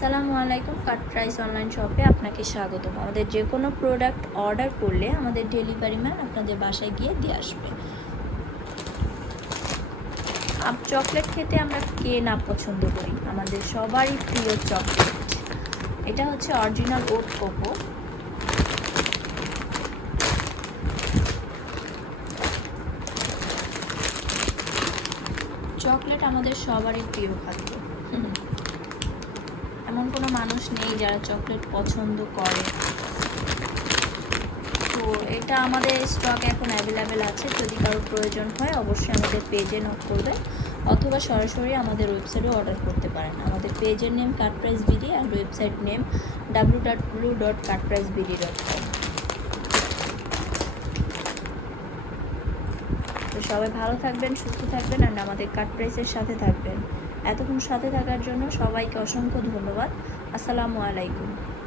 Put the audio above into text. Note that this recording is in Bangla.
আসসালামু আলাইকুম, কাট প্রাইস অনলাইন শপে আপনাকে স্বাগতম। আমাদের যে কোনো প্রোডাক্ট অর্ডার করলে আমাদের ডেলিভারি ম্যান আপনাদের বাসায় গিয়ে দিয়ে আসবে। আপ চকলেট খেতে আমরা কে না পছন্দ করি? আমাদের সবারই প্রিয় চকলেট এটা হচ্ছে অরিজিনাল ওট কোকো চকলেট আমাদের সবারই প্রিয় খাদ্য। এমন কোনো মানুষ নেই যারা চকলেট পছন্দ করে। তো এটা আমাদের স্টক এখন অ্যাভেলেবেল আছে। যদি কারও প্রয়োজন হয়, অবশ্যই আমাদের পেজে নোট করবে। অথবা সরাসরি আমাদের ওয়েবসাইটে অর্ডার করতে পারেন। আমাদের পেজের নেম কাট প্রাইস বিডি আর website name W W dot cut price BD dot com তো সবাই ভালো থাকবেন, সুস্থ থাকবেন আর আমাদের কাট প্রাইসের সাথে থাকবেন। এতক্ষণ সাথে থাকার জন্য সবাইকে অসংখ্য ধন্যবাদ। আসসালামু আলাইকুম।